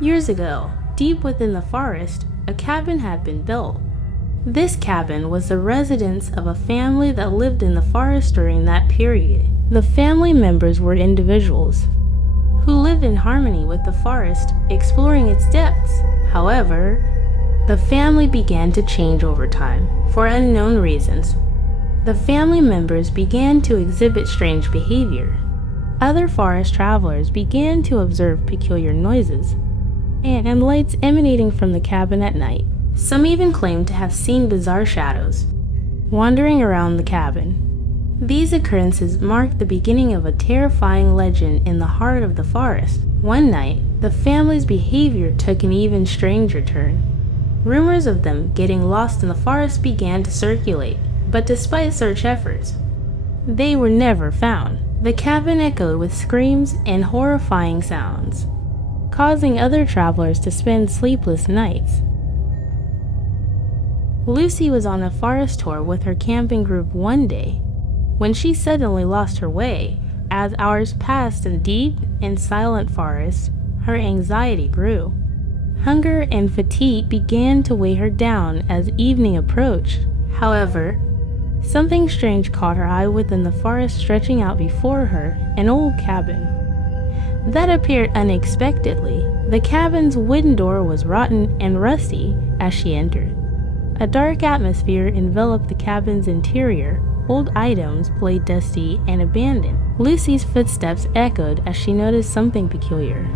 Years ago, deep within the forest, a cabin had been built. This cabin was the residence of a family that lived in the forest during that period. The family members were individuals who lived in harmony with the forest, exploring its depths. However, the family began to change over time, for unknown reasons. The family members began to exhibit strange behavior. Other forest travelers began to observe peculiar noises and lights emanating from the cabin at night. Some even claimed to have seen bizarre shadows wandering around the cabin. These occurrences marked the beginning of a terrifying legend in the heart of the forest. One night, the family's behavior took an even stranger turn. Rumors of them getting lost in the forest began to circulate, but despite search efforts, they were never found. The cabin echoed with screams and horrifying sounds, causing other travelers to spend sleepless nights. Lucy was on a forest tour with her camping group one day when she suddenly lost her way. As hours passed in deep and silent forest, her anxiety grew. Hunger and fatigue began to weigh her down as evening approached. However, something strange caught her eye within the forest stretching out before her, an old cabin that appeared unexpectedly. The cabin's wooden door was rotten and rusty as she entered. A dark atmosphere enveloped the cabin's interior. Old items lay dusty and abandoned. Lucy's footsteps echoed as she noticed something peculiar.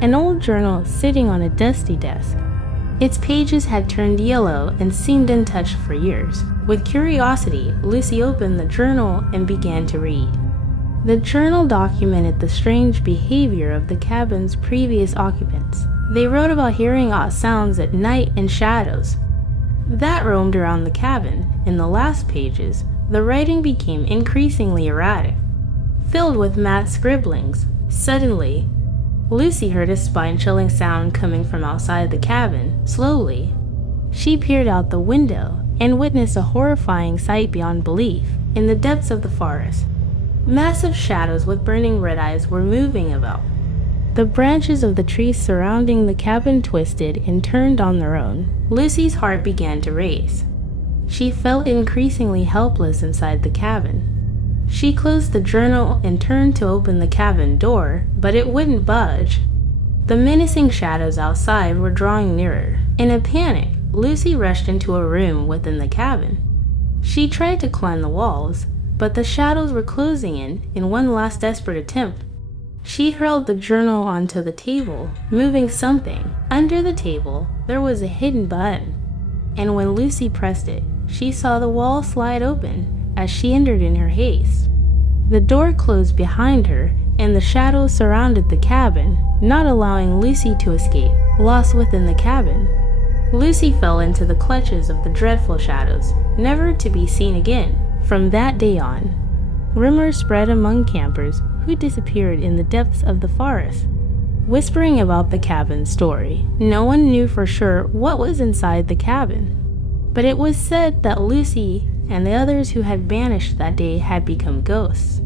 An old journal sitting on a dusty desk. Its pages had turned yellow and seemed untouched for years. With curiosity, Lucy opened the journal and began to read. The journal documented the strange behavior of the cabin's previous occupants. They wrote about hearing odd sounds at night and shadows that roamed around the cabin. In the last pages, the writing became increasingly erratic, filled with mad scribblings. Suddenly, Lucy heard a spine-chilling sound coming from outside the cabin. Slowly, she peered out the window and witnessed a horrifying sight beyond belief. In the depths of the forest, massive shadows with burning red eyes were moving about. The branches of the trees surrounding the cabin twisted and turned on their own. Lucy's heart began to race. She felt increasingly helpless inside the cabin. She closed the journal and turned to open the cabin door, but it wouldn't budge. The menacing shadows outside were drawing nearer. In a panic, Lucy rushed into a room within the cabin. She tried to climb the walls, but the shadows were closing in one last desperate attempt. She hurled the journal onto the table, moving something. Under the table, there was a hidden button, and when Lucy pressed it, she saw the wall slide open as she entered in her haste. The door closed behind her, and the shadows surrounded the cabin, not allowing Lucy to escape. Lost within the cabin, Lucy fell into the clutches of the dreadful shadows, never to be seen again. From that day on, rumors spread among campers who disappeared in the depths of the forest, whispering about the cabin's story. No one knew for sure what was inside the cabin, but it was said that Lucy and the others who had vanished that day had become ghosts.